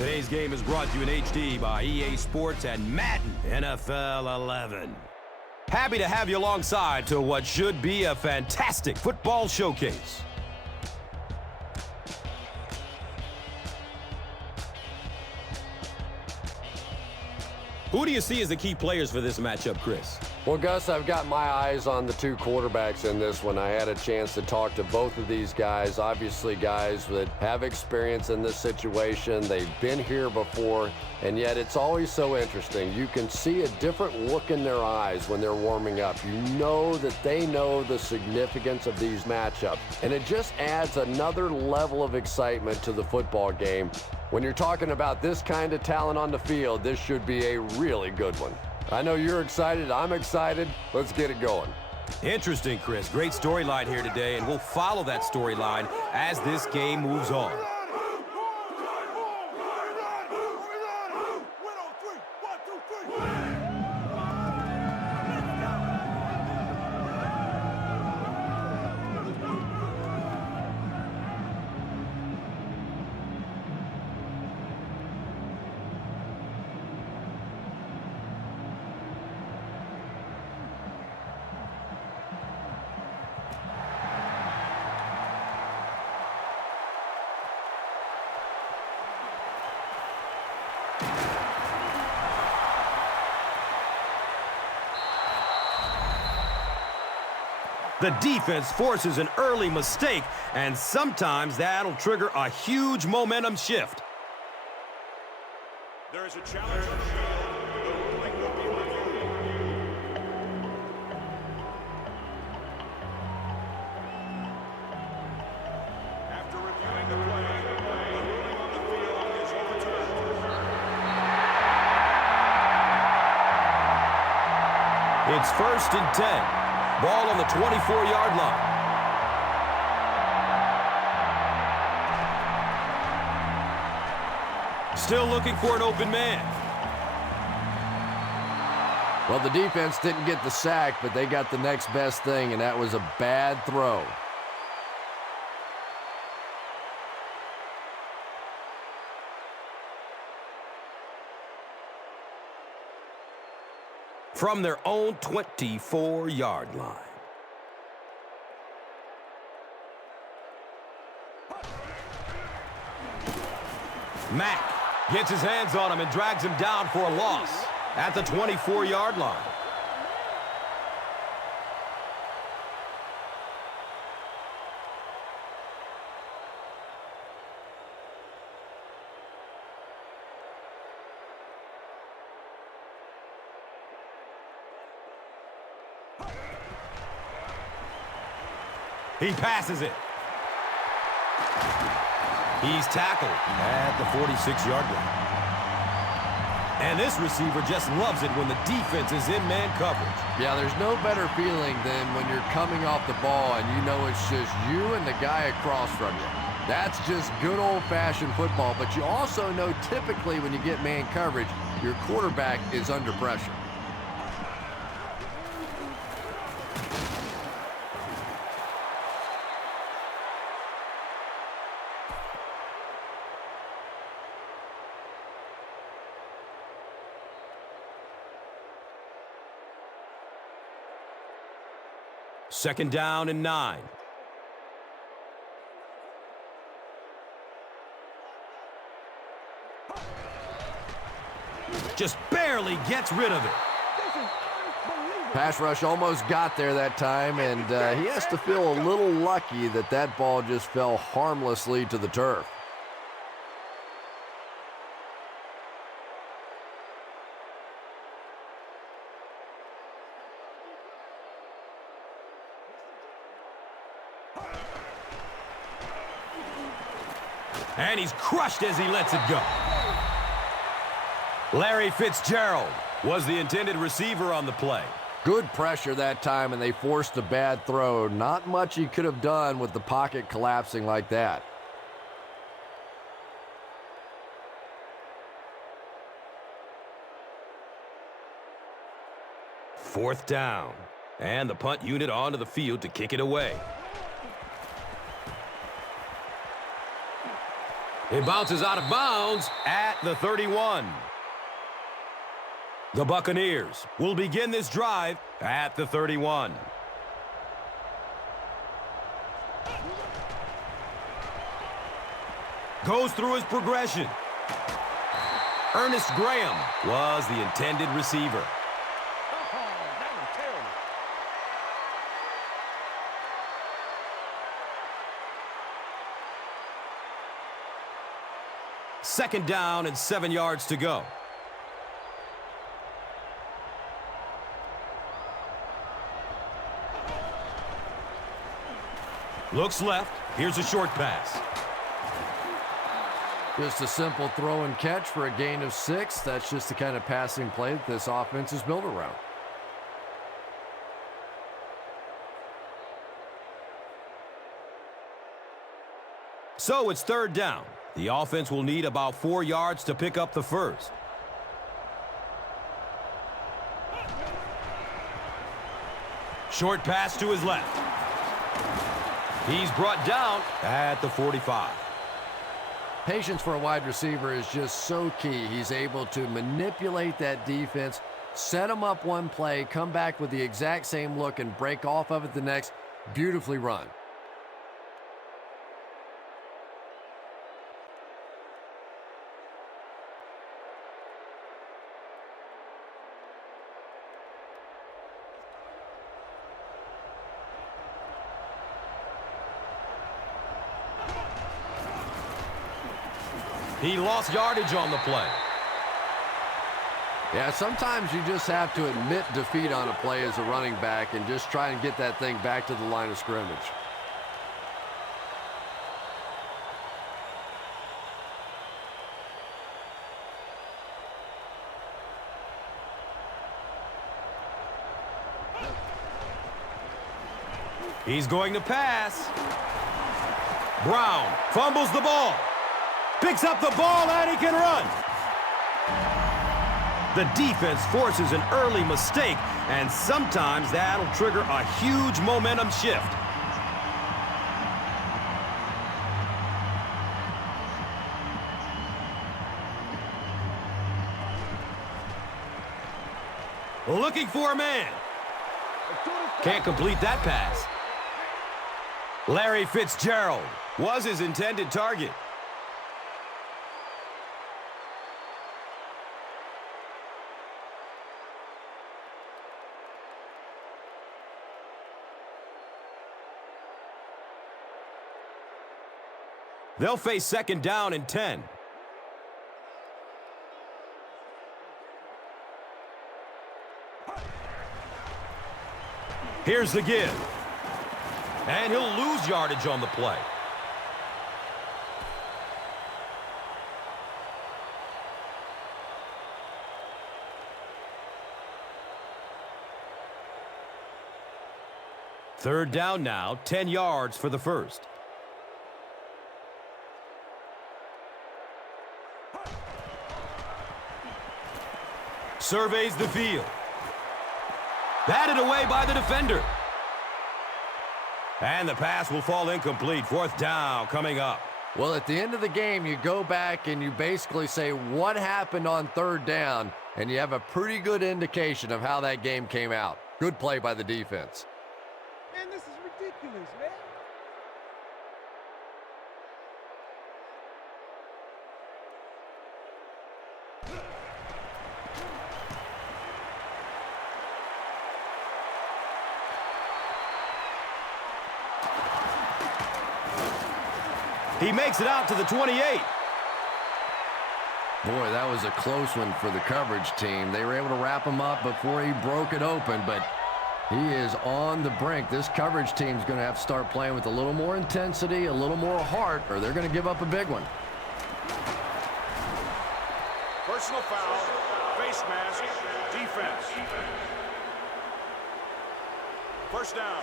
Today's game is brought to you in HD by EA Sports and Madden NFL 11. Happy to have you alongside to what should be a fantastic football showcase. Who do you see as the key players for this matchup, Chris? Well, Gus, I've got my eyes on the two quarterbacks in this one. I had a chance to talk to both of these guys, obviously guys that have experience in this situation. They've been here before, and yet it's always so interesting. You can see a different look in their eyes when they're warming up. You know that they know the significance of these matchups, and it just adds another level of excitement to the football game. When you're talking about this kind of talent on the field, this should be a really good one. I know you're excited. I'm excited. Let's get it going. Interesting, Chris. Great storyline here today, and we'll follow that storyline as this game moves on. The defense forces an early mistake, and sometimes that'll trigger a huge momentum shift. There is a challenge on the field. The ruling will be reviewed. After reviewing the play, the ruling on the field is overturned. It's 1st and 10. Ball on the 24-yard line. Still looking for an open man. Well, the defense didn't get the sack, but they got the next best thing, and that was a bad throw. From their own 24-yard line. Mack gets his hands on him and drags him down for a loss at the 24-yard line. He passes it. He's tackled at the 46-yard line. And this receiver just loves it when the defense is in man coverage. Yeah, there's no better feeling than when you're coming off the ball and you know it's just you and the guy across from you. That's just good old-fashioned football, but you also know typically when you get man coverage, your quarterback is under pressure. Second down and 9. Just barely gets rid of it. Pass rush almost got there that time, and he has to feel a little lucky that that ball just fell harmlessly to the turf. And he's crushed as he lets it go. Larry Fitzgerald was the intended receiver on the play. Good pressure that time, and they forced a bad throw. Not much he could have done with the pocket collapsing like that. Fourth down, and the punt unit onto the field to kick it away. It bounces out of bounds at the 31. The Buccaneers will begin this drive at the 31. Goes through his progression. Ernest Graham was the intended receiver. Second down and 7 yards to go. Looks left. Here's a short pass. Just a simple throw and catch for a gain of 6. That's just the kind of passing play that this offense is built around. So it's third down. The offense will need about 4 yards to pick up the first. Short pass to his left. He's brought down at the 45. Patience for a wide receiver is just so key. He's able to manipulate that defense, set them up one play, come back with the exact same look, and break off of it the next. Beautifully run. He lost yardage on the play. Yeah, sometimes you just have to admit defeat on a play as a running back and just try and get that thing back to the line of scrimmage. He's going to pass. Brown fumbles the ball. Picks up the ball and he can run. The defense forces an early mistake, and sometimes that'll trigger a huge momentum shift. Looking for a man. Can't complete that pass. Larry Fitzgerald was his intended target. They'll face second down and 10. Here's the give. And he'll lose yardage on the play. Third down now, 10 yards for the first. Surveys the field. Batted away by the defender. And the pass will fall incomplete. Fourth down coming up. Well, at the end of the game, you go back and you basically say what happened on third down, and you have a pretty good indication of how that game came out. Good play by the defense. Man, this is ridiculous, man. He makes it out to the 28. Boy, that was a close one for the coverage team. They were able to wrap him up before he broke it open, but he is on the brink. This coverage team is going to have to start playing with a little more intensity, a little more heart, or they're going to give up a big one. Personal foul, face mask, defense. First down.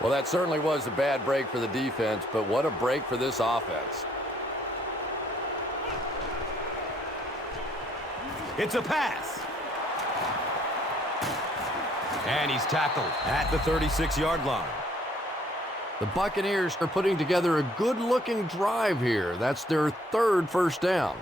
Well, that certainly was a bad break for the defense, but what a break for this offense. It's a pass. And he's tackled at the 36-yard line. The Buccaneers are putting together a good-looking drive here. That's their third first down.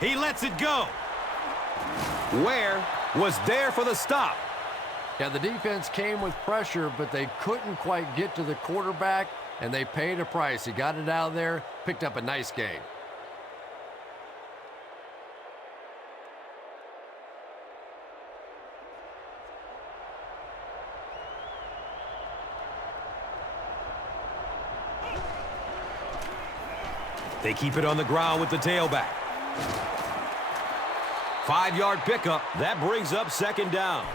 He lets it go. Ware was there for the stop. Yeah, the defense came with pressure, but they couldn't quite get to the quarterback, and they paid a price. He got it out of there, picked up a nice gain. They keep it on the ground with the tailback. 5-yard pickup. That brings up second down.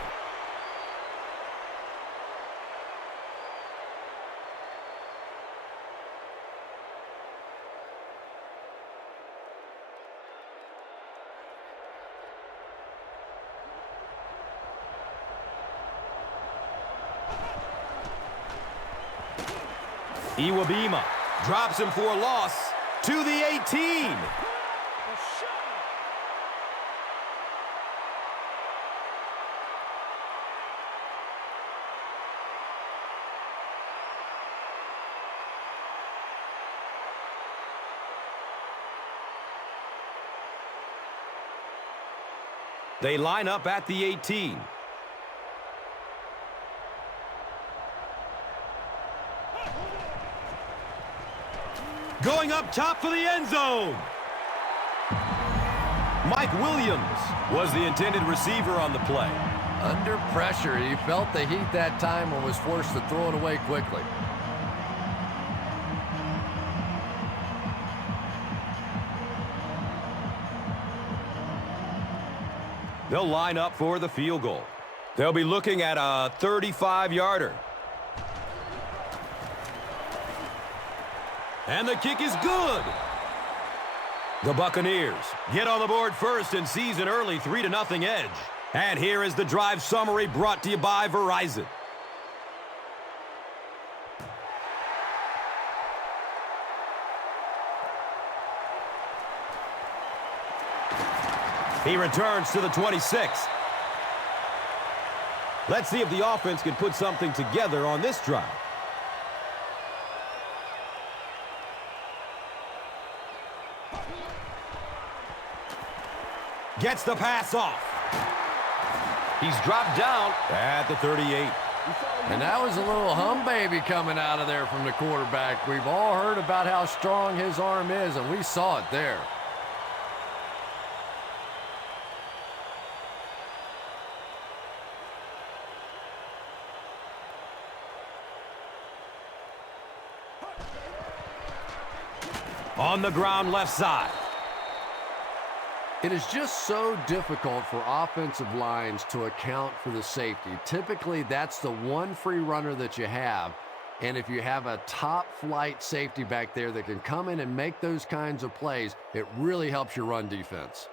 Iwabima drops him for a loss to the 18. They line up at the 18. Going up top for the end zone. Mike Williams was the intended receiver on the play. Under pressure, he felt the heat that time and was forced to throw it away quickly. They'll line up for the field goal. They'll be looking at a 35-yarder. And the kick is good. The Buccaneers get on the board first and seize an early 3-0 edge. And here is the drive summary brought to you by Verizon. He returns to the 26. Let's see if the offense can put something together on this drive. Gets the pass off. He's dropped down at the 38. And that was a little hum baby coming out of there from the quarterback. We've all heard about how strong his arm is, and we saw it there. On the ground left side. It is just so difficult for offensive lines to account for the safety. Typically, that's the one free runner that you have. And if you have a top-flight safety back there that can come in and make those kinds of plays, it really helps your run defense.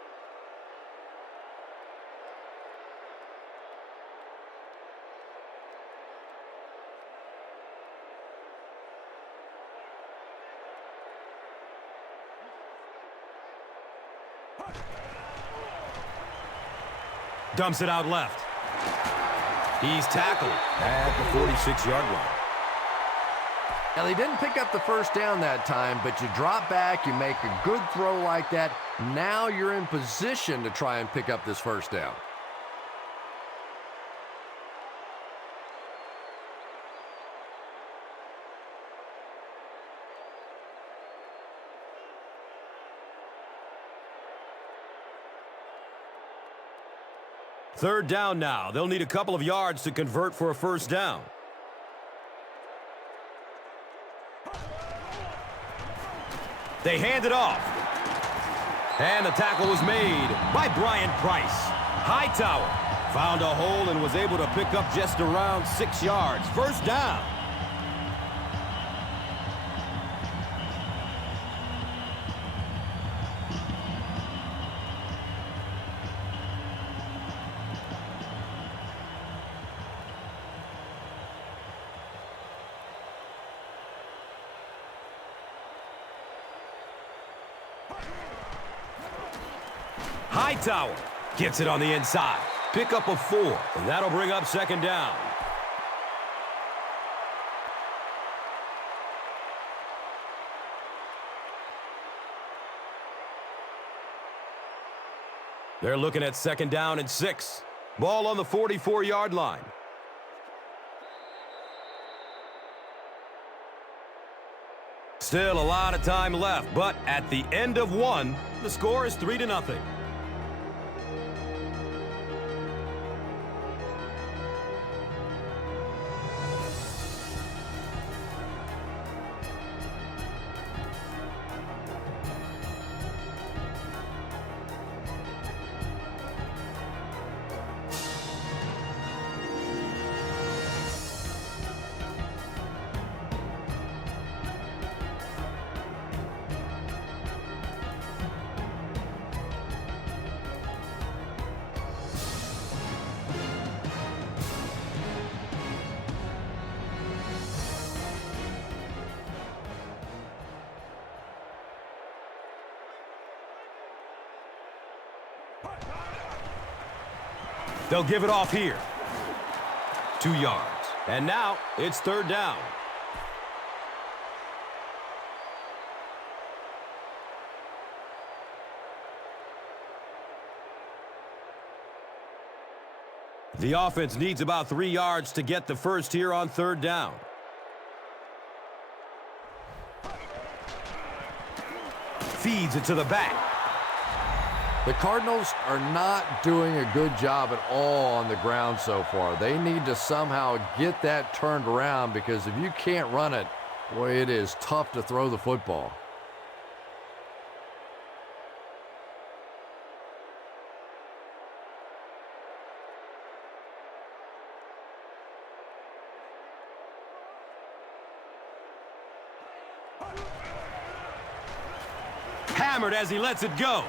Dumps it out left. He's tackled at the 46-yard line. Now, they didn't pick up the first down that time, but you drop back, you make a good throw like that. Now you're in position to try and pick up this first down. Third down now. They'll need a couple of yards to convert for a first down. They hand it off. And the tackle was made by Bryant Price. Hightower found a hole and was able to pick up just around 6 yards. First down. Hightower gets it on the inside. Pick up a 4, and that'll bring up second down. They're looking at second down and 6. Ball on the 44-yard line. Still a lot of time left, but at the end of 1, the score is 3-0. They'll give it off here. 2 yards. And now it's third down. The offense needs about 3 yards to get the first here on third down. Feeds it to the back. The Cardinals are not doing a good job at all on the ground so far. They need to somehow get that turned around, because if you can't run it, boy, it is tough to throw the football. Hammered as he lets it go.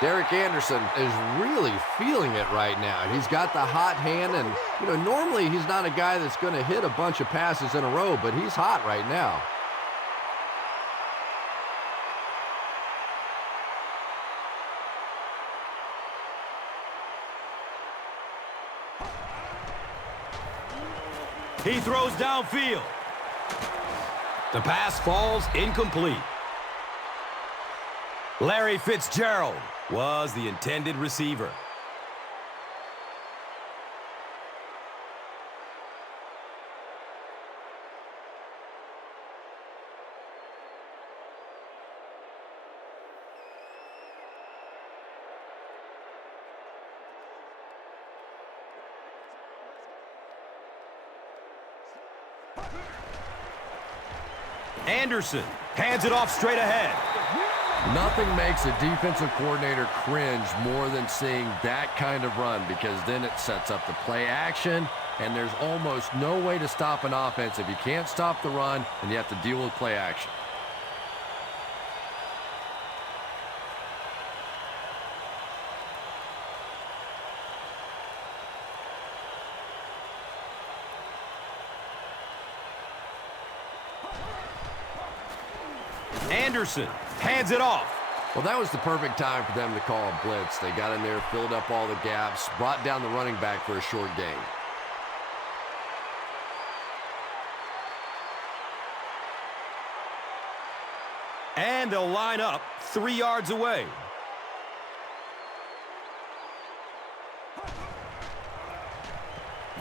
Derek Anderson is really feeling it right now. He's got the hot hand, and, normally he's not a guy that's going to hit a bunch of passes in a row, but he's hot right now. He throws downfield. The pass falls incomplete. Larry Fitzgerald was the intended receiver. Anderson hands it off straight ahead. Nothing makes a defensive coordinator cringe more than seeing that kind of run, because then it sets up the play action, and there's almost no way to stop an offense. If you can't stop the run, then you have to deal with play action. Anderson hands it off. Well, that was the perfect time for them to call a blitz. They got in there, filled up all the gaps, brought down the running back for a short gain. And they'll line up 3 yards away.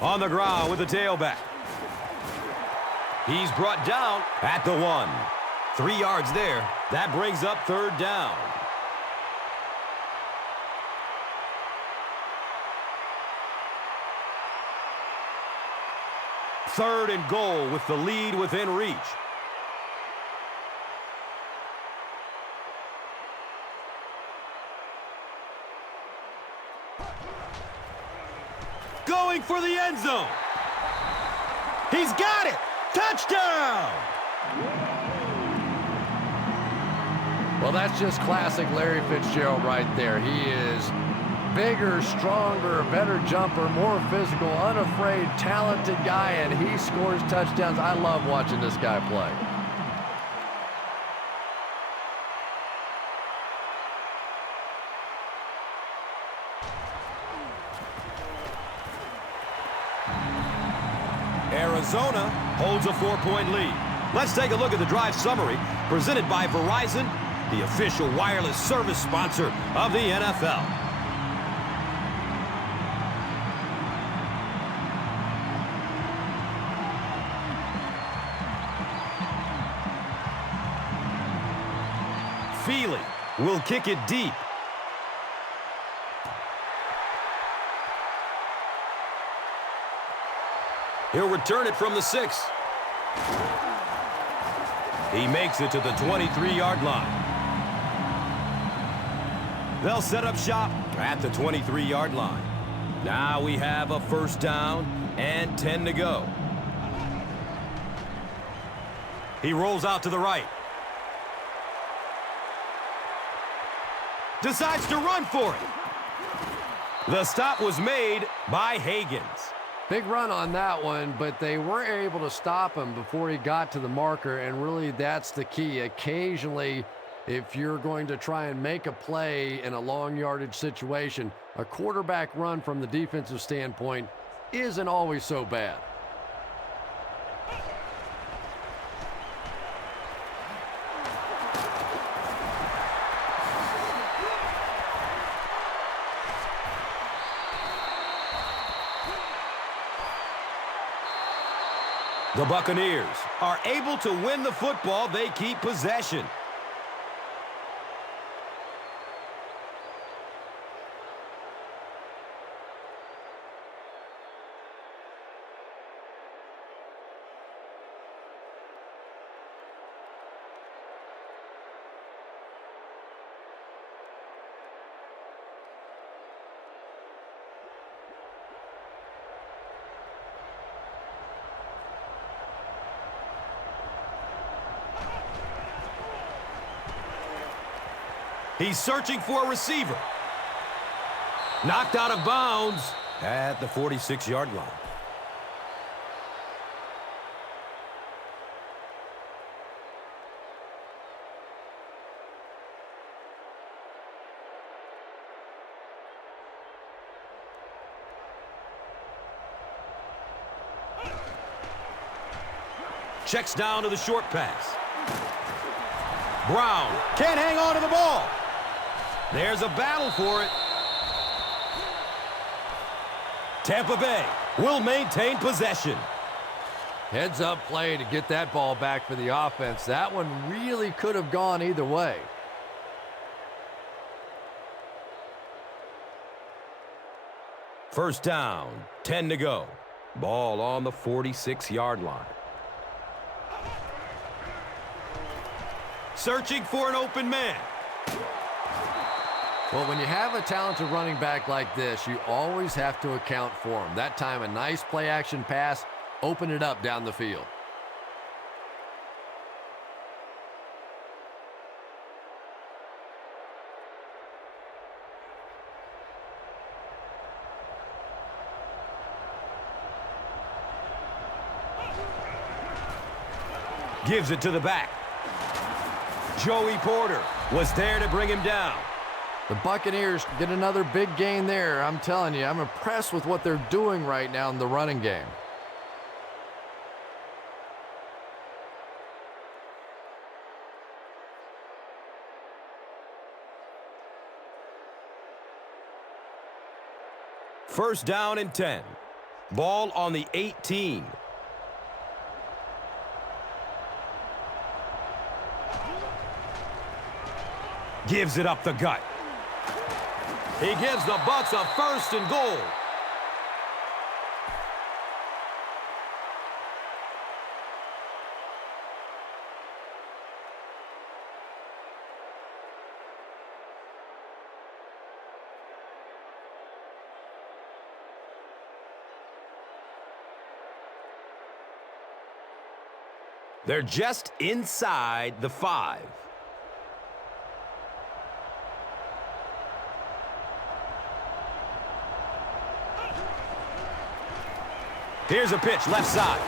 On the ground with the tailback. He's brought down at the 1. 3 yards there. That brings up third down. Third and goal with the lead within reach. going for the end zone. He's got it. Touchdown! Well, that's just classic Larry Fitzgerald right there. He is bigger, stronger, better jumper, more physical, unafraid, talented guy, and he scores touchdowns. I love watching this guy play. Arizona holds a 4-point lead. Let's take a look at the drive summary presented by Verizon, the official wireless service sponsor of the NFL. Feely will kick it deep. He'll return it from the 6. He makes it to the 23-yard line. They'll set up shop at the 23-yard line. Now we have a first down and 10 to go. He rolls out to the right. Decides to run for it. The stop was made by Higgins. Big run on that one, but they weren't able to stop him before he got to the marker, and really that's the key. Occasionally, if you're going to try and make a play in a long yardage situation, a quarterback run from the defensive standpoint isn't always so bad. The Buccaneers are able to win the football. They keep possession. He's searching for a receiver. Knocked out of bounds at the 46-yard line. Checks down to the short pass. Brown can't hang on to the ball. There's a battle for it. Tampa Bay will maintain possession. Heads up play to get that ball back for the offense. That one really could have gone either way. First down, 10 to go. Ball on the 46-yard line. Searching for an open man. Well, when you have a talented running back like this, you always have to account for him. That time, a nice play-action pass, open it up down the field. Gives it to the back. Joey Porter was there to bring him down. The Buccaneers get another big gain there. I'm telling you, I'm impressed with what they're doing right now in the running game. First down and 10. Ball on the 18. Gives it up the gut. He gives the Bucs a first and goal. They're just inside the 5. Here's a pitch, left side.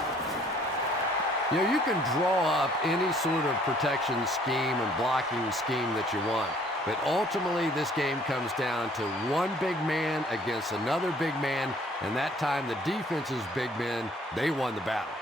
You know, you can draw up any sort of protection scheme and blocking scheme that you want. But ultimately, this game comes down to one big man against another big man. And that time, the defense's big men, they won the battle.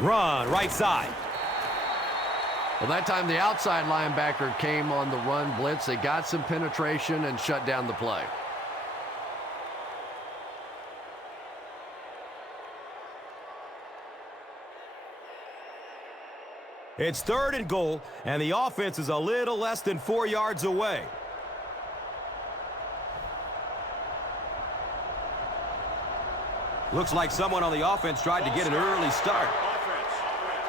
Run, right side. Well, that time the outside linebacker came on the run blitz. They got some penetration and shut down the play. It's 3rd and goal, and the offense is a little less than 4 yards away. Looks like someone on the offense tried to get an early start. Offense.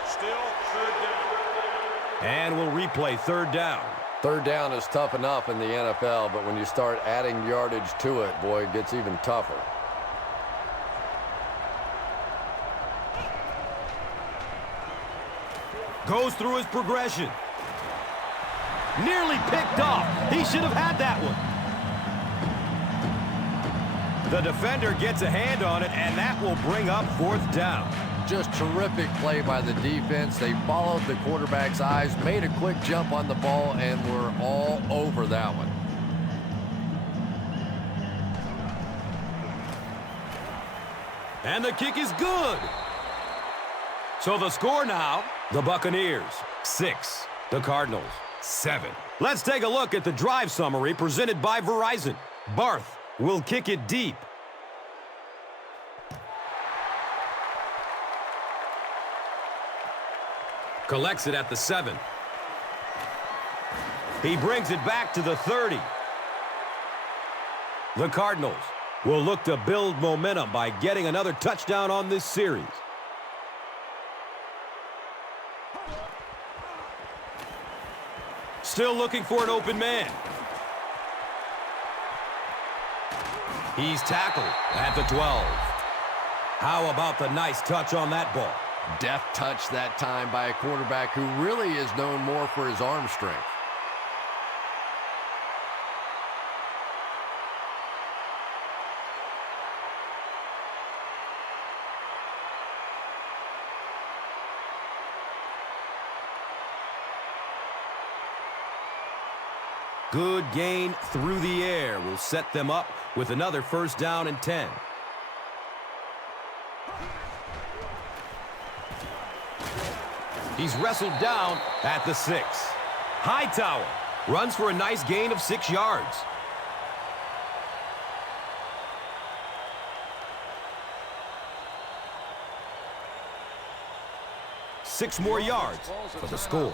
Still 3rd down. And we'll replay 3rd down. 3rd down is tough enough in the NFL, but when you start adding yardage to it, boy, it gets even tougher. Goes through his progression. Nearly picked off. He should have had that one. The defender gets a hand on it, and that will bring up 4th down. Just terrific play by the defense. They followed the quarterback's eyes, made a quick jump on the ball, and were all over that one. And the kick is good. So the score now, the Buccaneers 6, the Cardinals 7. Let's take a look at the drive summary presented by Verizon. Barth will kick it deep. Collects it at the 7. He brings it back to the 30. The Cardinals will look to build momentum by getting another touchdown on this series. Still looking for an open man. He's tackled at the 12. How about the nice touch on that ball? Deft touch that time by a quarterback who really is known more for his arm strength. Good gain through the air will set them up with another 1st down and 10. He's wrestled down at the 6. Hightower runs for a nice gain of 6 yards. Six more yards for the score.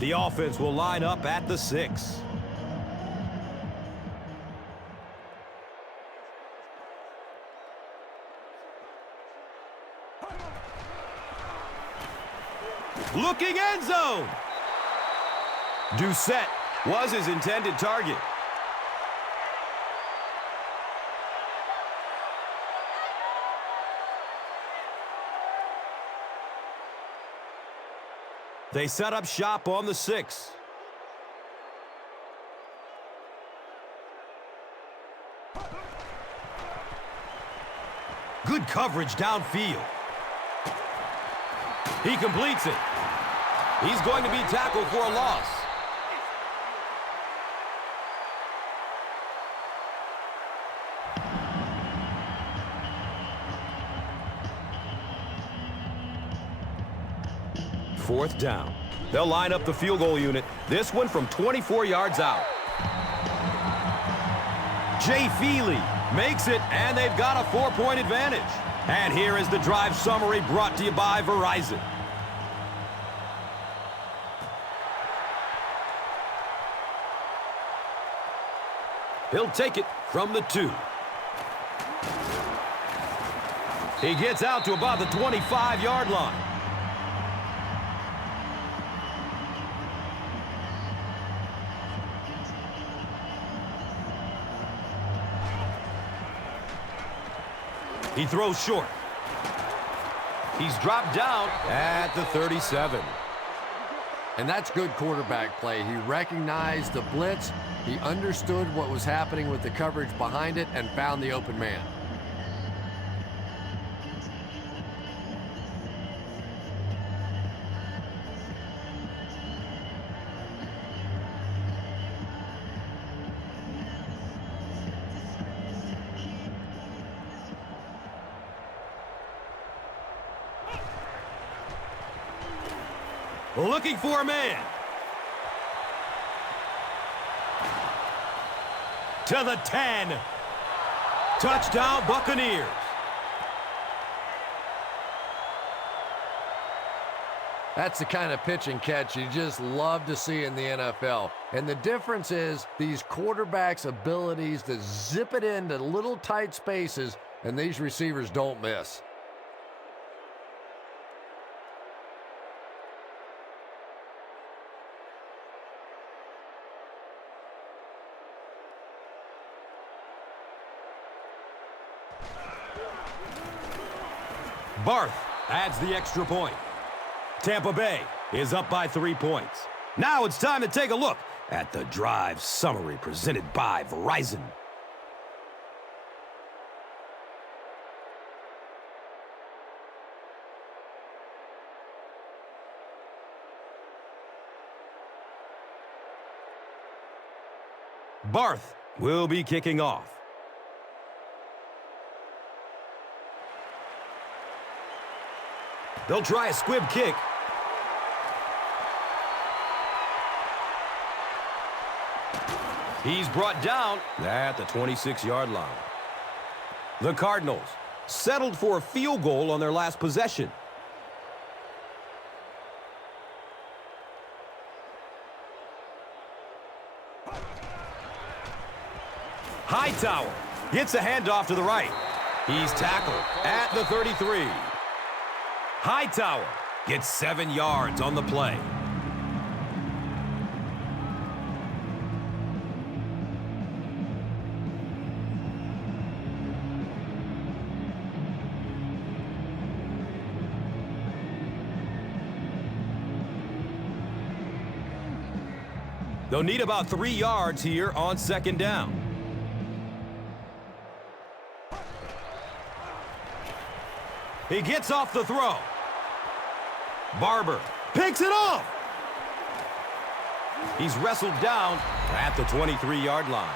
The offense will line up at the 6. Looking end zone. Doucette was his intended target. They set up shop on the 6. Good coverage downfield. He completes it. He's going to be tackled for a loss. 4th down. They'll line up the field goal unit. This one from 24 yards out. Jay Feely makes it, and they've got a 4-point advantage. And here is the drive summary brought to you by Verizon. He'll take it from the 2. He gets out to about the 25-yard line. He throws short. He's dropped down at the 37. And that's good quarterback play. He recognized the blitz. He understood what was happening with the coverage behind it and found the open man. Looking for a man. To the 10. Touchdown, Buccaneers. That's the kind of pitch and catch you just love to see in the NFL. And the difference is these quarterbacks' abilities to zip it into little tight spaces, and these receivers don't miss. Barth adds the extra point. Tampa Bay is up by 3 points. Now it's time to take a look at the drive summary presented by Verizon. Barth will be kicking off. They'll try a squib kick. He's brought down at the 26-yard line. The Cardinals settled for a field goal on their last possession. Hightower gets a handoff to the right. He's tackled at the 33. Hightower gets 7 yards on the play. They'll need about 3 yards here on 2nd down. He gets off the throw. Barber picks it off. He's wrestled down at the 23-yard line.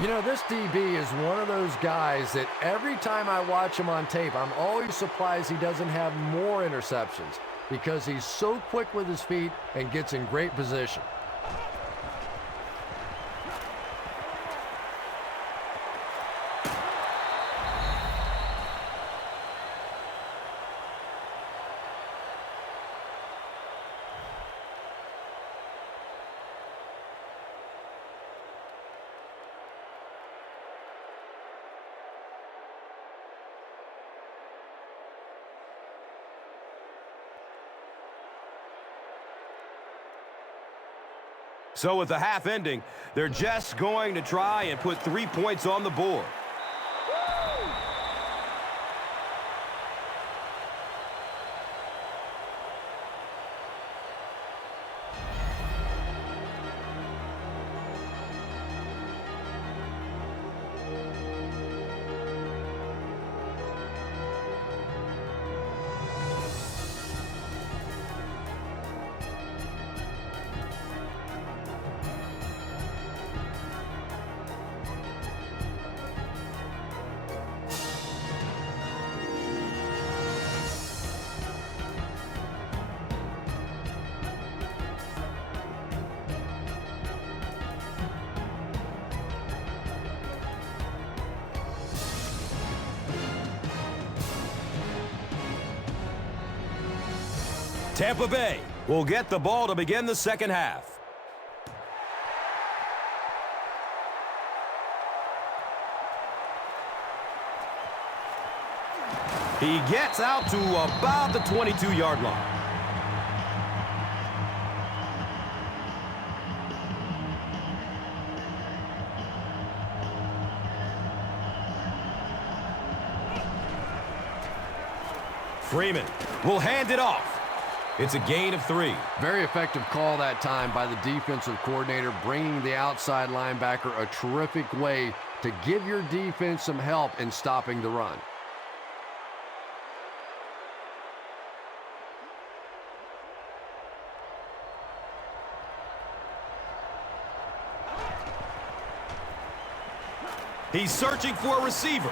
You know, this DB is one of those guys that every time I watch him on tape, I'm always surprised he doesn't have more interceptions because he's so quick with his feet and gets in great position. So with the half ending, they're just going to try and put 3 points on the board. Tampa Bay will get the ball to begin the second half. He gets out to about the 22-yard line. Freeman will hand it off. It's a gain of 3. Very effective call that time by the defensive coordinator, bringing the outside linebacker a terrific way to give your defense some help in stopping the run. He's searching for a receiver.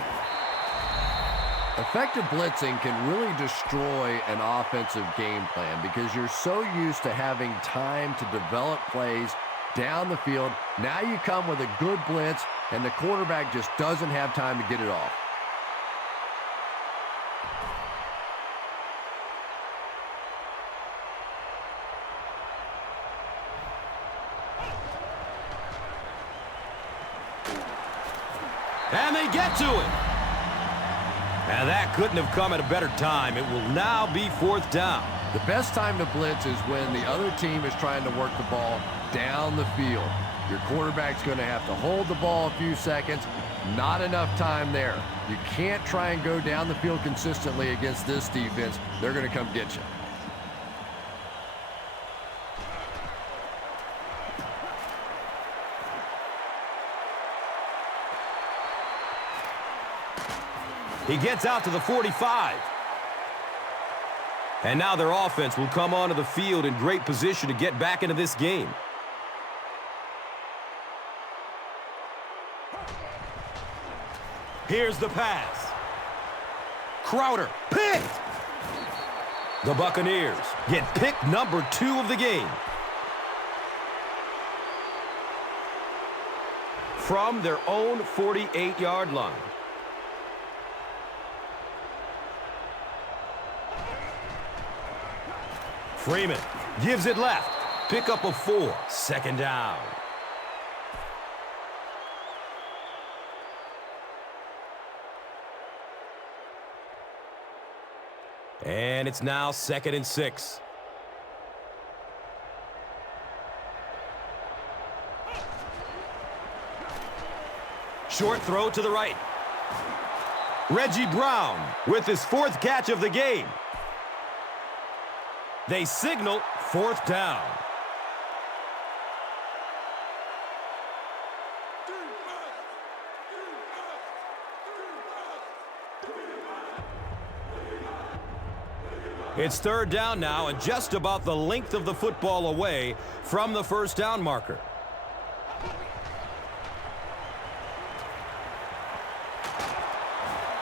Effective blitzing can really destroy an offensive game plan because you're so used to having time to develop plays down the field. Now you come with a good blitz, and the quarterback just doesn't have time to get it off. And they get to it. And that couldn't have come at a better time. It will now be 4th down. The best time to blitz is when the other team is trying to work the ball down the field. Your quarterback's going to have to hold the ball a few seconds. Not enough time there. You can't try and go down the field consistently against this defense. They're going to come get you. He gets out to the 45. And now their offense will come onto the field in great position to get back into this game. Here's the pass. Crowder, picked! The Buccaneers get pick number 2 of the game. From their own 48-yard line. Freeman gives it left. Pick up a 4. 2nd down. And it's now 2nd and 6. Short throw to the right. Reggie Brown with his 4th catch of the game. They signal 4th down. It's 3rd down now and just about the length of the football away from the 1st down marker.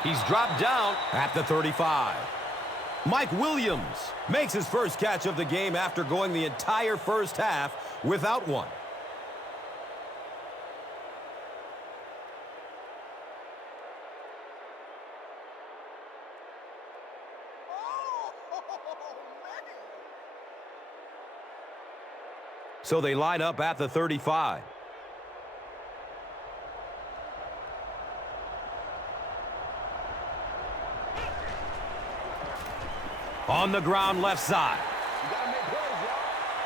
He's dropped down at the 35. Mike Williams makes his first catch of the game after going the entire first half without one. So they line up at the 35. On the ground left side.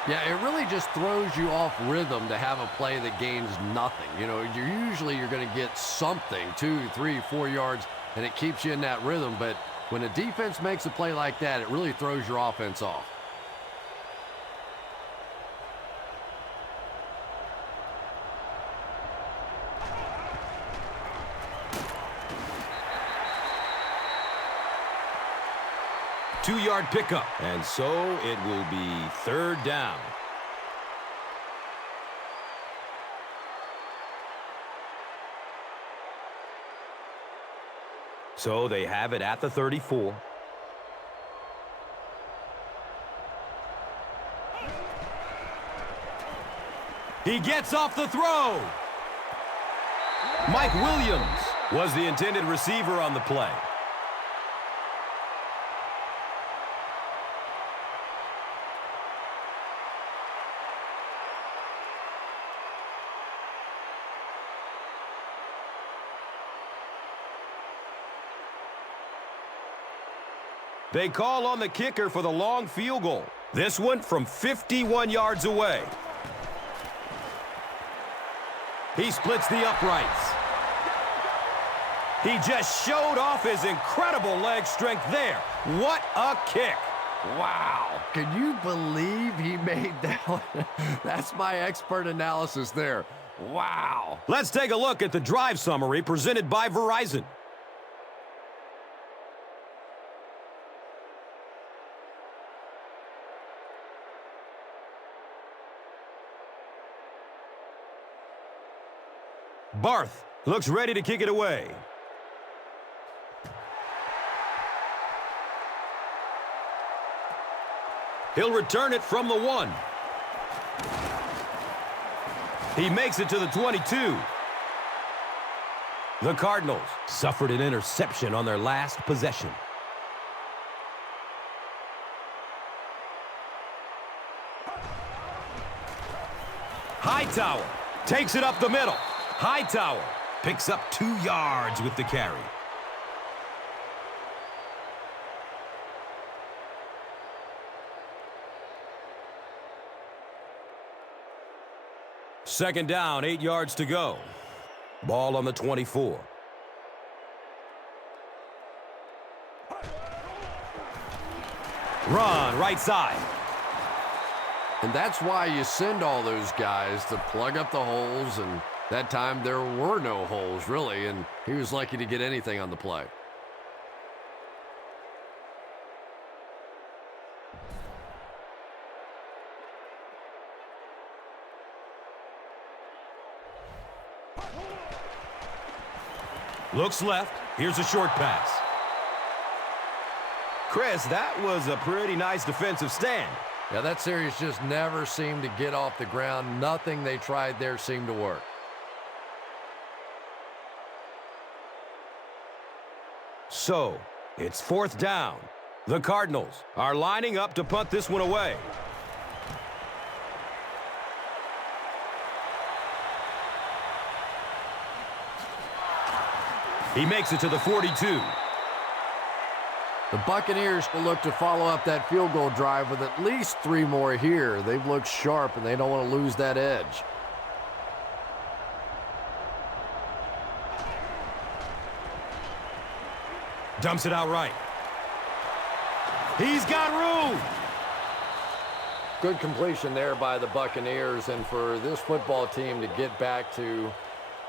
Yeah, it really just throws you off rhythm to have a play that gains nothing. You know, you're going to get something, 2, 3, 4 yards, and it keeps you in that rhythm. But when a defense makes a play like that, it really throws your offense off. Two-yard pickup, and so it will be 3rd down. So they have it at the 34. He gets off the throw. Mike Williams was the intended receiver on the play. They call on the kicker for the long field goal. This one from 51 yards away. He splits the uprights. He just showed off his incredible leg strength there. What a kick. Wow. Can you believe he made that one? That's my expert analysis there. Wow. Let's take a look at the drive summary presented by Verizon. Barth looks ready to kick it away. He'll return it from the 1. He makes it to the 22. The Cardinals suffered an interception on their last possession. Hightower takes it up the middle. Hightower picks up 2 yards with the carry. Second down, 8 yards to go. Ball on the 24. Run, right side. And that's why you send all those guys to plug up the holes, and that time there were no holes, really, and he was lucky to get anything on the play. Looks left. Here's a short pass. Chris, that was a pretty nice defensive stand. Yeah, that series just never seemed to get off the ground. Nothing they tried there seemed to work. So, it's 4th down. The Cardinals are lining up to punt this one away. He makes it to the 42. The Buccaneers will look to follow up that field goal drive with at least 3 more here. They've looked sharp, and they don't want to lose that edge. Dumps it out right. He's got room. Good completion there by the Buccaneers, and for this football team to get back to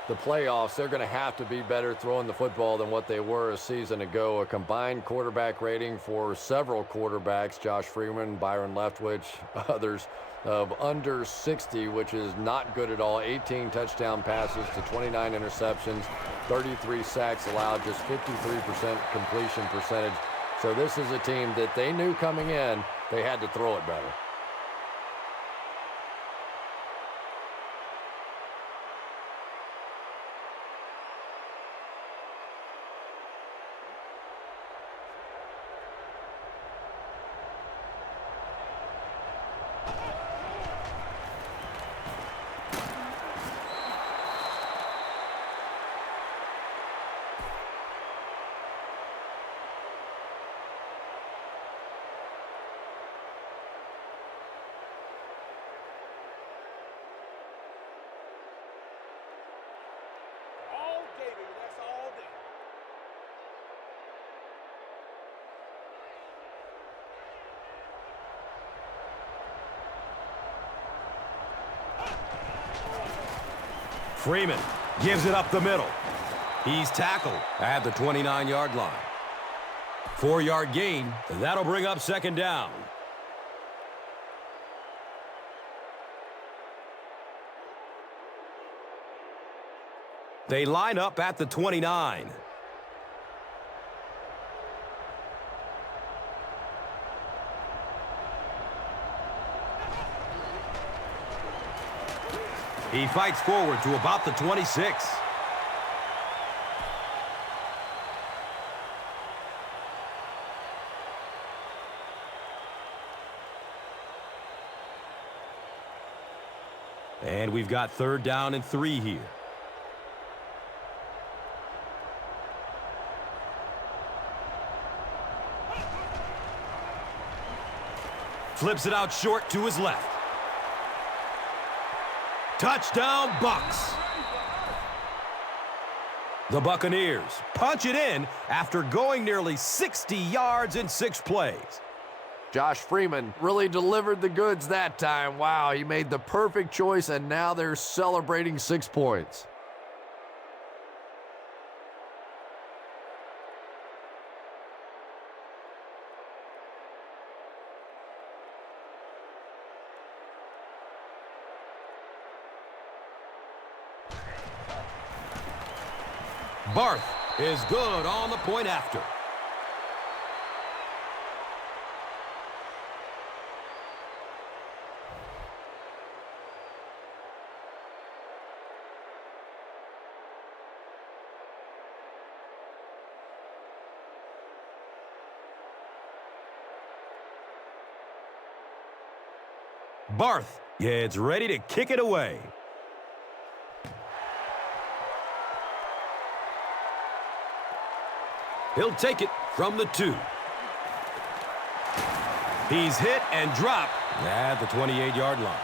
the playoffs, they're going to have to be better throwing the football than what they were a season ago. A combined quarterback rating for several quarterbacks, Josh Freeman, Byron Leftwich, others, of under 60, which is not good at all. 18 touchdown passes to 29 interceptions, 33 sacks allowed, just 53% completion percentage. So this is a team that they knew coming in they had to throw it better. All day, baby. That's all day. Freeman gives it up the middle. He's tackled at the 29-yard line. 4-yard gain. That'll bring up second down. They line up at the 29. He fights forward to about the 26. And we've got 3rd down and 3 here. Flips it out short to his left. Touchdown, Bucs. The Buccaneers punch it in after going nearly 60 yards in 6 plays. Josh Freeman really delivered the goods that time. Wow, he made the perfect choice, and now they're celebrating 6 points. Barth is good on the point after. Barth gets ready to kick it away. He'll take it from the 2. He's hit and dropped at the 28-yard line.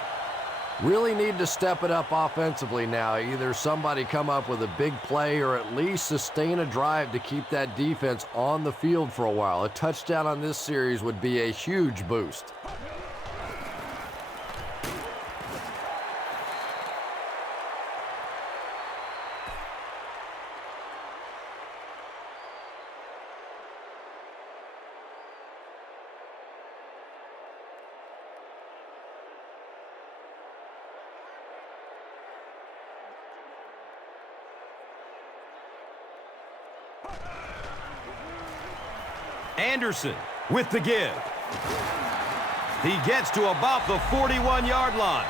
Really need to step it up offensively now. Either somebody come up with a big play or at least sustain a drive to keep that defense on the field for a while. A touchdown on this series would be a huge boost. Anderson with the give. He gets to about the 41-yard line.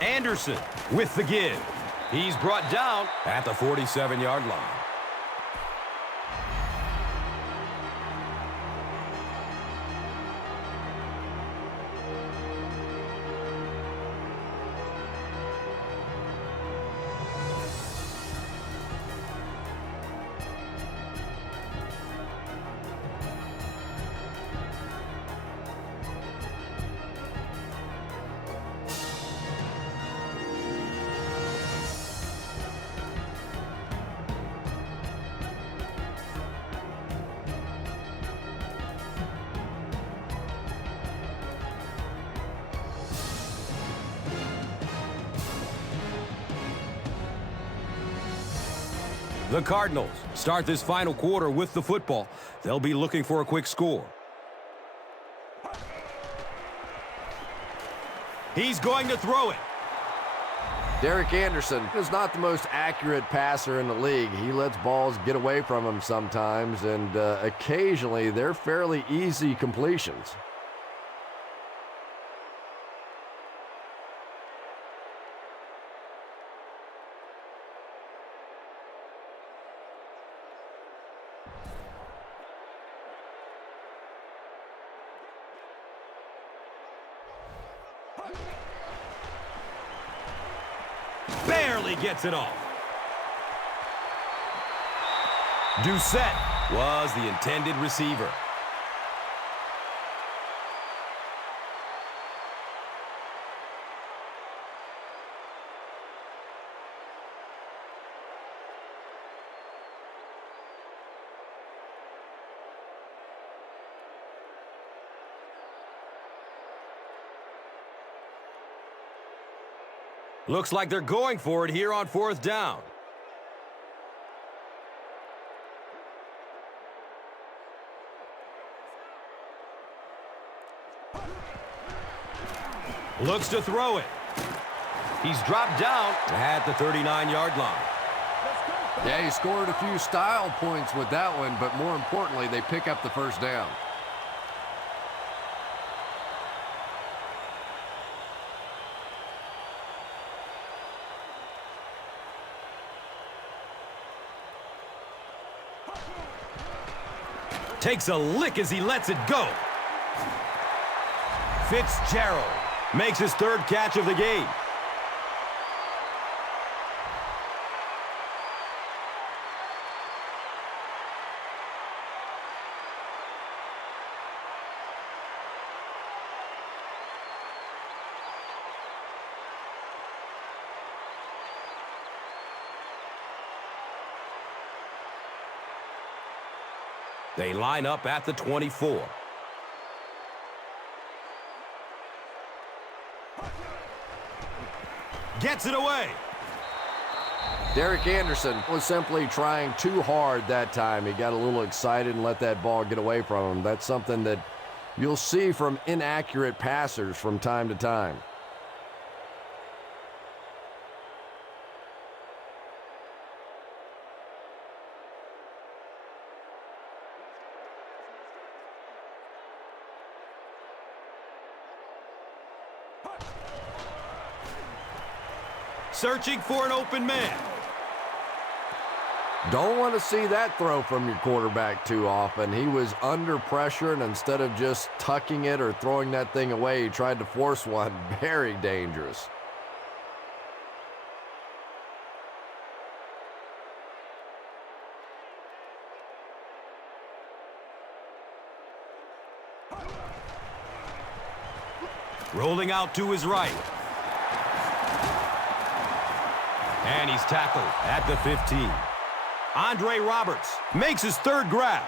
Anderson with the give. He's brought down at the 47-yard line. The Cardinals start this final quarter with the football. They'll be looking for a quick score. He's going to throw it. Derek Anderson is not the most accurate passer in the league. He lets balls get away from him sometimes, and occasionally they're fairly easy completions. Barely gets it off. Doucette was the intended receiver. Looks like they're going for it here on 4th down. Looks to throw it. He's dropped down at the 39-yard line. Yeah, he scored a few style points with that one, but more importantly, they pick up the first down. Takes a lick as he lets it go. Fitzgerald makes his third catch of the game. They line up at the 24. Gets it away. Derek Anderson was simply trying too hard that time. He got a little excited and let that ball get away from him. That's something that you'll see from inaccurate passers from time to time. Searching for an open man. Don't want to see that throw from your quarterback too often. He was under pressure, and instead of just tucking it or throwing that thing away, he tried to force one. Very dangerous. Rolling out to his right. And he's tackled at the 15. Andre Roberts makes his third grab.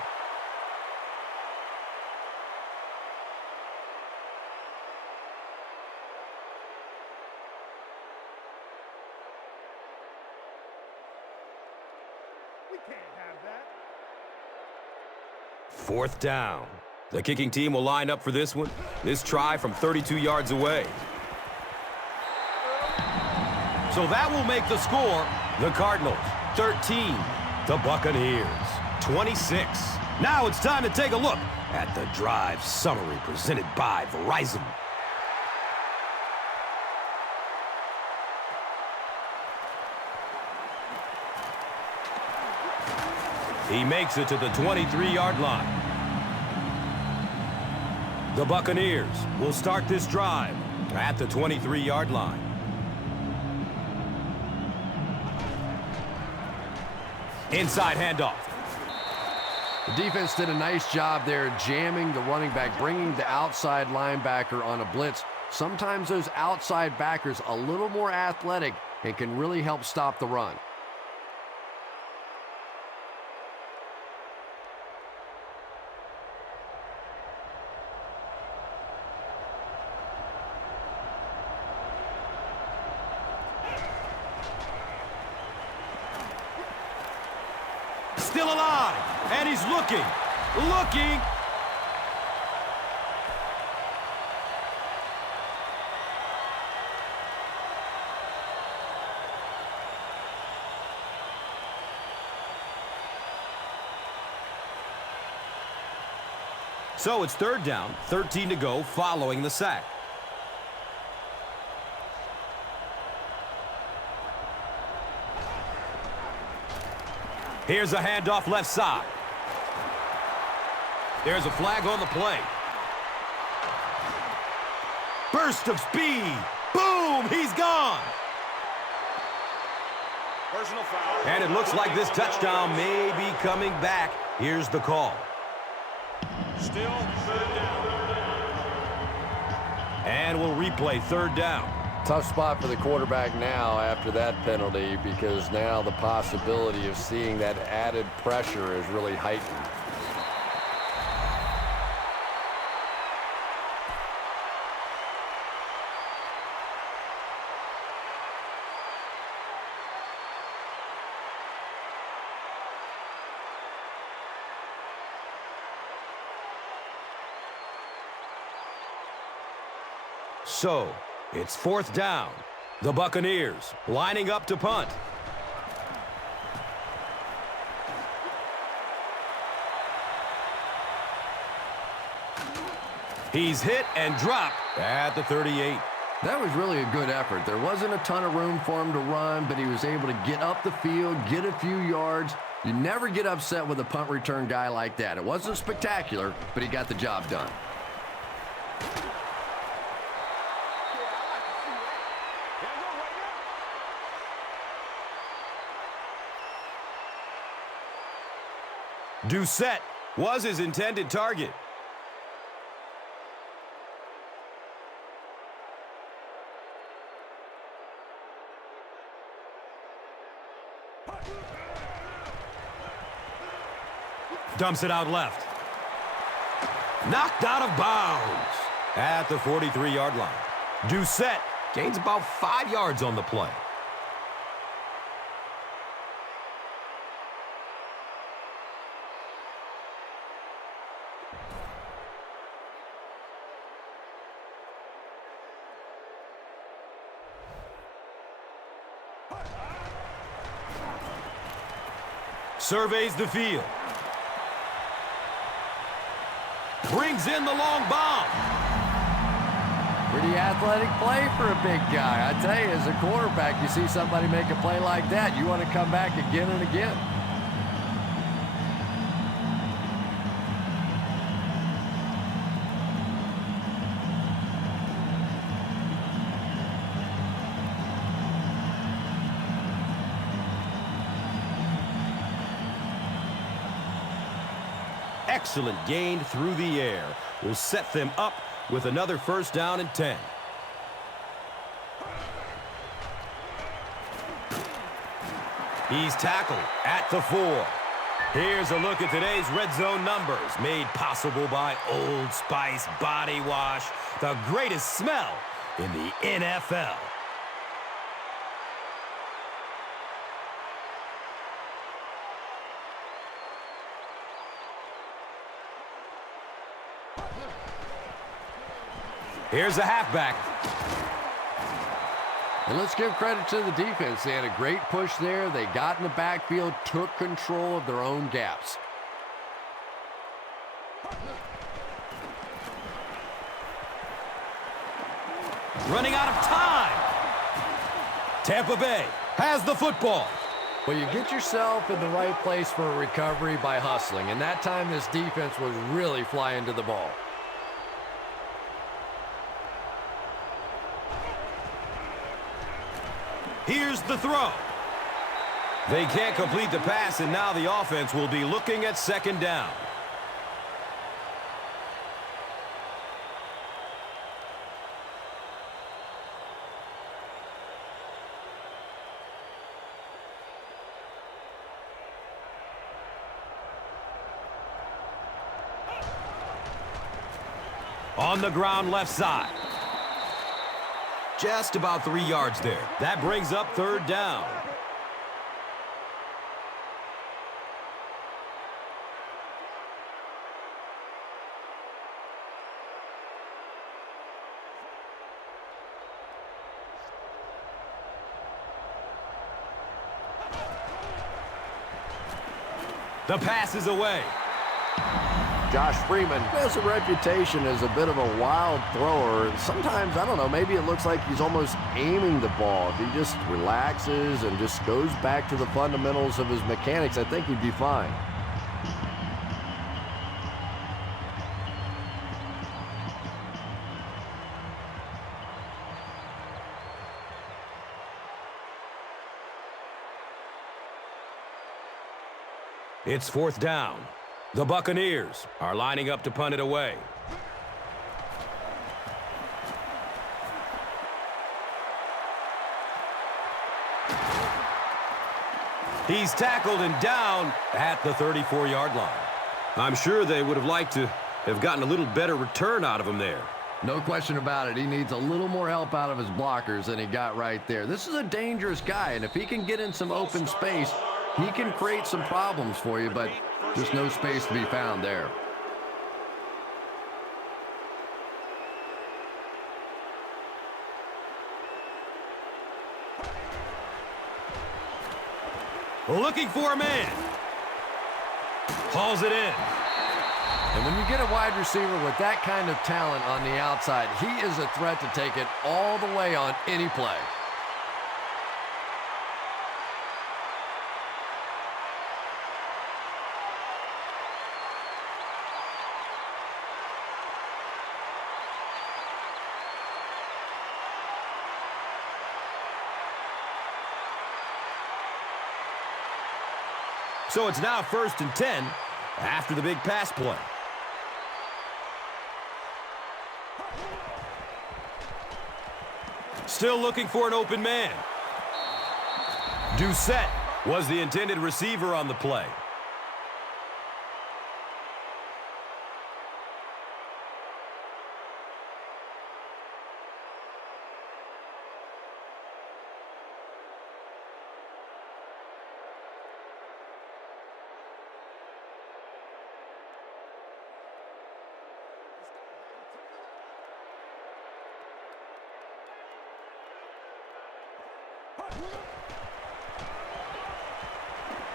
We can't have that. Fourth down. The kicking team will line up for this one. This try from 32 yards away. So that will make the score the Cardinals 13, the Buccaneers 26. Now it's time to take a look at the drive summary presented by Verizon. He makes it to the 23-yard line. The Buccaneers will start this drive at the 23-yard line. Inside handoff. The defense did a nice job there jamming the running back, bringing the outside linebacker on a blitz. Sometimes those outside backers a little more athletic and can really help stop the run. Still alive, and he's looking. So it's third down, 13 to go following the sack. Here's a handoff left side. There's a flag on the play. Burst of speed. Boom, he's gone. Personal foul. And it looks like this touchdown may be coming back. Here's the call. Still third down. And we'll replay third down. Tough spot for the quarterback now after that penalty, because now the possibility of seeing that added pressure is really heightened. So, it's fourth down. The Buccaneers lining up to punt. He's hit and dropped at the 38. That was really a good effort. There wasn't a ton of room for him to run, but he was able to get up the field, get a few yards, You never get upset with a punt return guy like that. It wasn't spectacular, but he got the job done. Doucette was his intended target. Dumps it out left. Knocked out of bounds at the 43-yard line. Doucette gains about 5 yards on the play. Surveys the field. Brings in the long bomb. Pretty athletic play for a big guy. I tell you, as a quarterback, you see somebody make a play like that, you want to come back again and again. Excellent gain through the air will set them up with another first down and 10. He's tackled at the 4. Here's a look at today's red zone numbers, made possible by Old Spice Body Wash, the greatest smell in the NFL. Here's the halfback. And let's give credit to the defense. They had a great push there. They got in the backfield, took control of their own gaps. Running out of time. Tampa Bay has the football. Well, you get yourself in the right place for a recovery by hustling. And that time, this defense was really flying to the ball. Here's the throw. They can't complete the pass, and now the offense will be looking at second down. On the ground left side. Just about 3 yards there. That brings up third down. The pass is away. Josh Freeman has a reputation as a bit of a wild thrower. Sometimes, I don't know, maybe it looks like he's almost aiming the ball. If he just relaxes and just goes back to the fundamentals of his mechanics, I think he'd be fine. It's fourth down. The Buccaneers are lining up to punt it away. He's tackled and down at the 34-yard line. I'm sure they would have liked to have gotten a little better return out of him there. No question about it. He needs a little more help out of his blockers than he got right there. This is a dangerous guy, and if he can get in some open space, he can create some problems for you, but just no space to be found there. Looking for a man. Hauls it in. And when you get a wide receiver with that kind of talent on the outside, he is a threat to take it all the way on any play. So it's now 1st and 10 after the big pass play. Still looking for an open man. Doucette was the intended receiver on the play.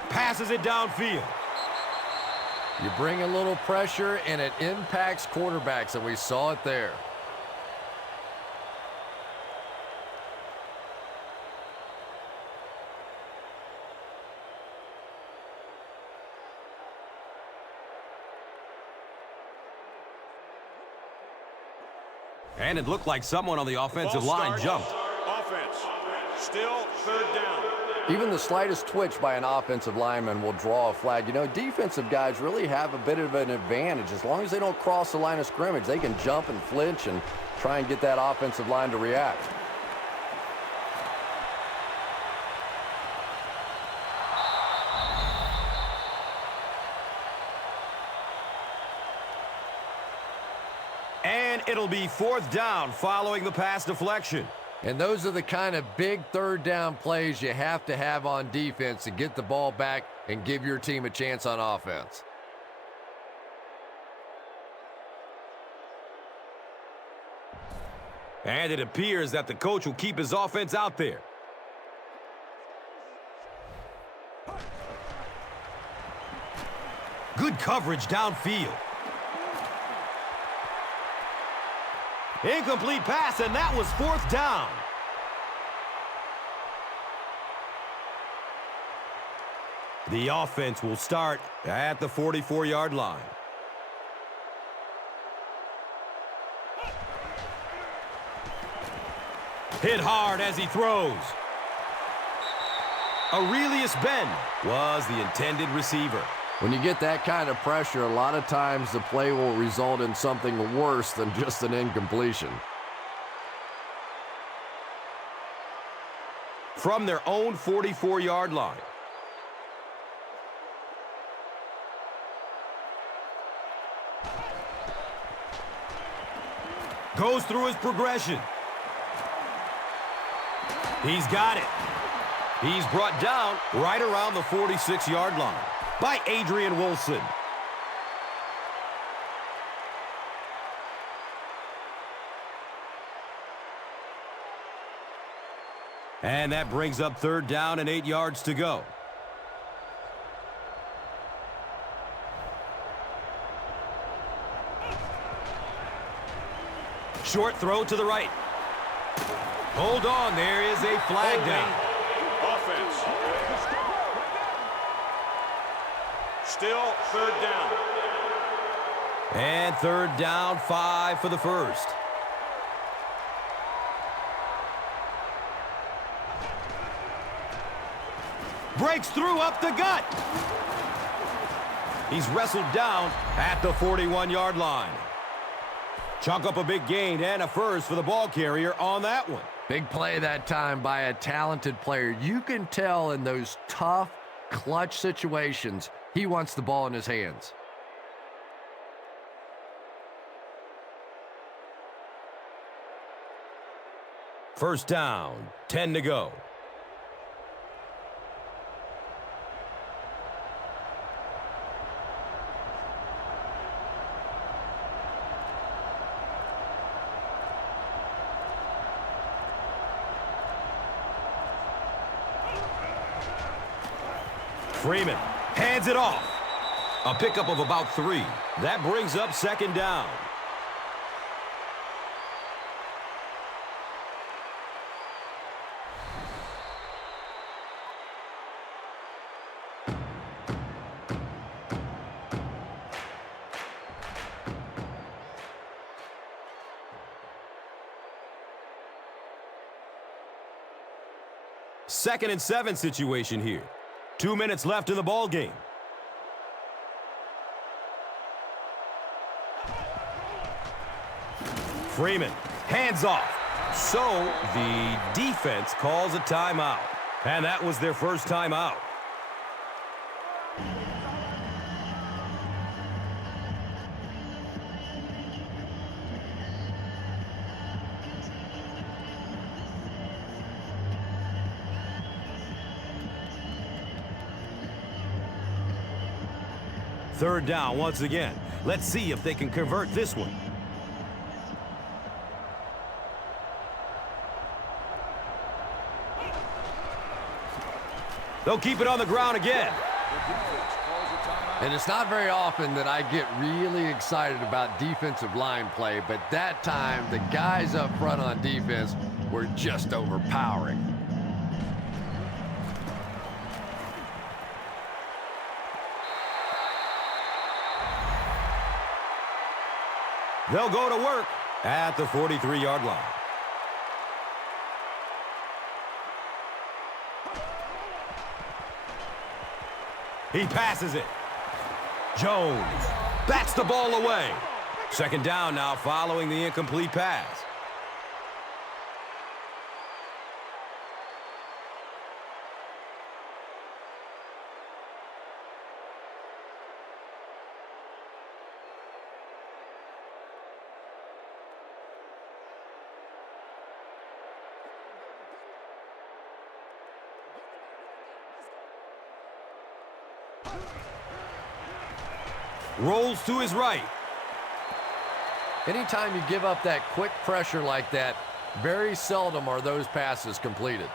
Passes it downfield. You bring a little pressure, and it impacts quarterbacks, and we saw it there. And it looked like someone on the offensive line jumped. Offense. Still 3rd down. Even the slightest twitch by an offensive lineman will draw a flag. You know, defensive guys really have a bit of an advantage. As long as they don't cross the line of scrimmage, they can jump and flinch and try and get that offensive line to react. And it'll be 4th down following the pass deflection. And those are the kind of big 3rd down plays you have to have on defense to get the ball back and give your team a chance on offense. And it appears that the coach will keep his offense out there. Good coverage downfield. Incomplete pass, and that was 4th down. The offense will start at the 44-yard line. Hit hard as he throws. Aurelius Ben was the intended receiver. When you get that kind of pressure, a lot of times the play will result in something worse than just an incompletion. From their own 44-yard line. Goes through his progression. He's got it. He's brought down right around the 46-yard line by Adrian Wilson. And that brings up 3rd down and 8 yards to go. Short throw to the right. Hold on, there is a flag down. Offense. Still 3rd down. And 3rd down, 5 for the first. Breaks through up the gut. He's wrestled down at the 41-yard line. Chalk up a big gain and a first for the ball carrier on that one. Big play that time by a talented player. You can tell in those tough, clutch situations, he wants the ball in his hands. First down, 10 to go. Freeman hands it off. A pickup of about 3. That brings up 2nd down. Second and 7 situation here. 2 minutes left in the ball game. Freeman, hands off. So the defense calls a timeout. And that was their first timeout. Third down once again. Let's see if they can convert this one. They'll keep it on the ground again. And it's not very often that I get really excited about defensive line play, but that time the guys up front on defense were just overpowering. They'll go to work at the 43-yard line. He passes it. Jones bats the ball away. Second down now following the incomplete pass. Rolls to his right. Anytime you give up that quick pressure like that, very seldom are those passes completed.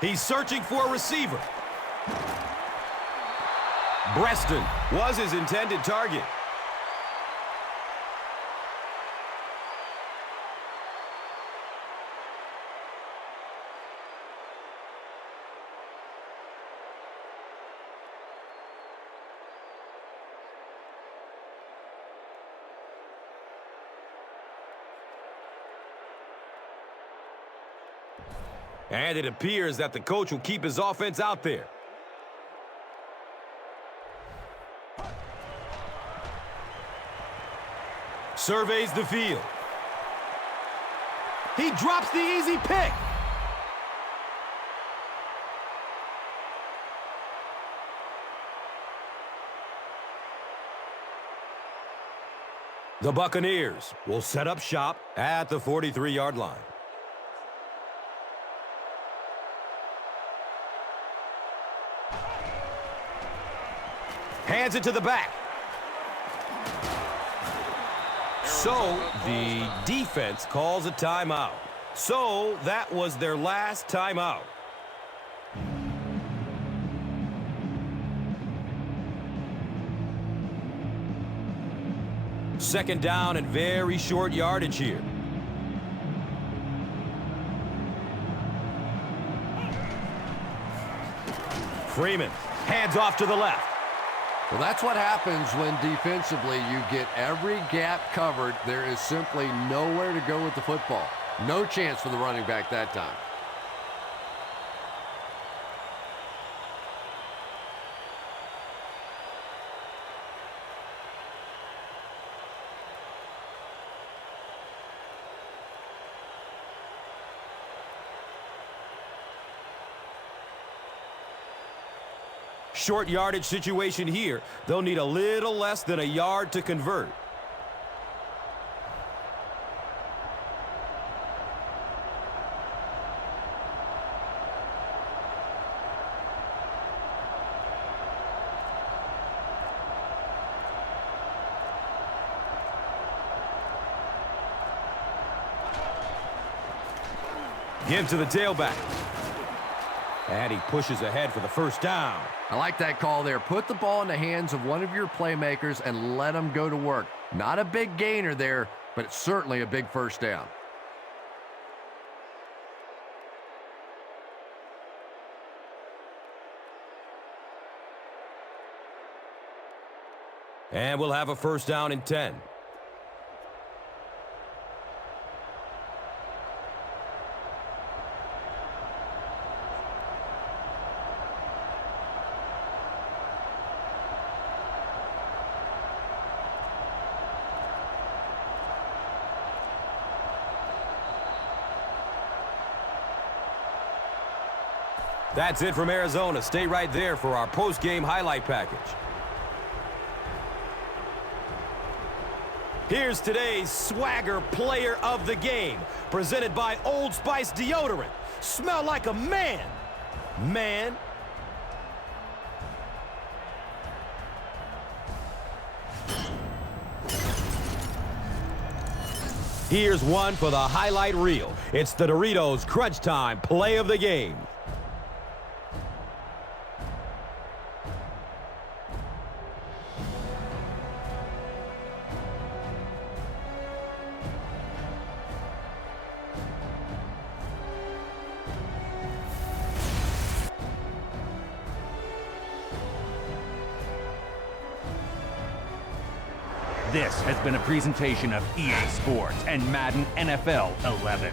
He's searching for a receiver. Breaston was his intended target. And it appears that the coach will keep his offense out there. Surveys the field. He drops the easy pick. The Buccaneers will set up shop at the 43-yard line. Hands it to the back. So the defense calls a timeout. So that was their last timeout. Second down and very short yardage here. Freeman, hands off to the left. Well, that's what happens when defensively you get every gap covered. There is simply nowhere to go with the football. No chance for the running back that time. Short yardage situation here. They'll need a little less than a yard to convert. Give to the tailback. And he pushes ahead for the first down. I like that call there. Put the ball in the hands of one of your playmakers and let them go to work. Not a big gainer there, but it's certainly a big first down. And we'll have a first down and 10. That's it from Arizona. Stay right there for our post-game highlight package. Here's today's Swagger Player of the Game, presented by Old Spice Deodorant. Smell like a man. Man. Here's one for the highlight reel. It's the Doritos Crunch Time Play of the Game. This has been a presentation of EA Sports and Madden NFL 11.